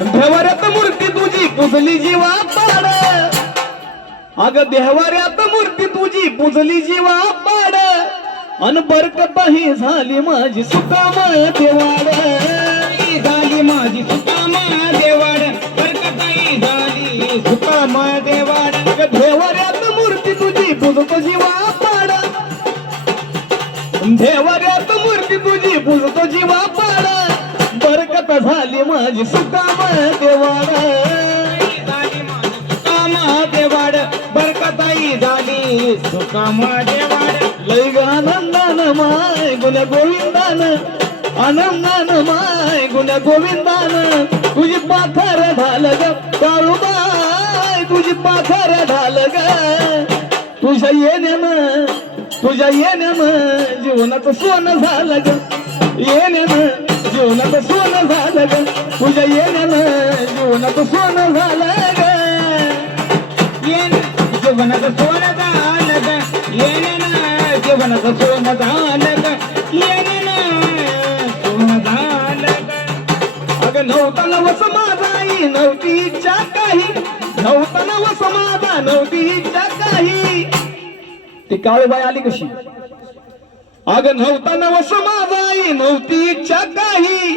देवाऱ्यात मूर्ती तुझी पुजली जीवा पाड, अग देवाऱ्यात मूर्ती तुझी पुजली जीवा पाड, अन बरकतही झाली माझी सुकाम देवाड, झाली माझी सुकाम देवाड, बरकतही झाली सुकाम देवाड. अग देवाऱ्यात मूर्ती तुझी पुजतो जीवा पाड, देवाऱ्यात मूर्ती तुझी पुजतो जीवा पाड, बरकत झाली माझी सुकाम देवाड, झाली माझी सुकाम देवाड, बरकतही झाली सुकाम देवाड. लय ग आनंदान माय गुण्या गोविंदान, आनंदान माय गुण्या गोविंदान, तुझी पाखर झालं ग काळूबाई, तुझी पाखर झालं ग, तुझ्या येण्यानं जीवनाचं सोनं झालं ग, येण्यानं जीवनाचं सोनं झालं ग, तुझ्या येण्यानं जीवनाचं सोनं झालं ग, जीवनाचं सोनं झालं ग, येण्यानं जीवनाचं सोनं झालं ग, येण्यानं सोनं झालं ग. अगं नव्हता नवस माझाई नव्हती इच्छा काही, नव्हता नवस माझा नव्हती इच्छा काही, ती काळूबाई आली कशी. अगं नव्हता नवस माझाई नव्हती इच्छा काही,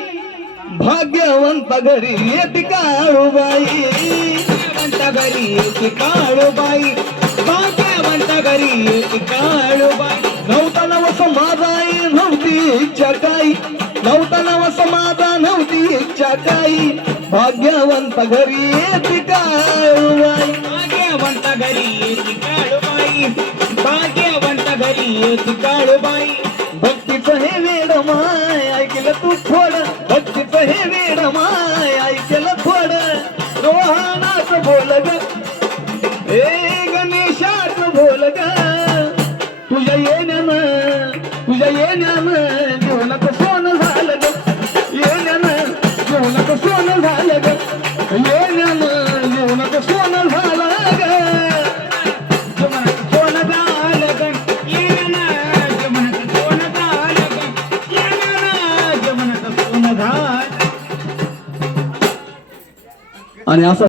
भाग्यवंत घरी येते काळूबाई, भाग्यवंत घरी येते काळूबाई, भाग्यवंत घरी येते काळूबाई. नव्हता नवस माझाई नव्हती इच्छा काही, नव्हता नवस माझा नव्हती इच्छा काही, भाग्यवंत घरी येते काळूबाई, भाग्यवंत घरी येते काळूबाई, भाग्यवंत घरी येते काळूबाई. भक्तीचं हे वेड माय ऐकलं तू थोडं, भक्तीचं हे वेड माय ऐकलं थोडं, रोहानाच बोल ग ए गणेशाच बोल ग, तुझ्या येण्यानं जीवनाचं सोनं झालं ग, येण्यानं जीवनाचं सोनं झालं ग, येण्यानं जीवनाचं सोनं झालं ग, जीवनाचं सोनं झालं ग, येण्यानं जीवनाचं सोनं झालं ग, येण्यानं जीवनाचं सोनं झालं. आणि असं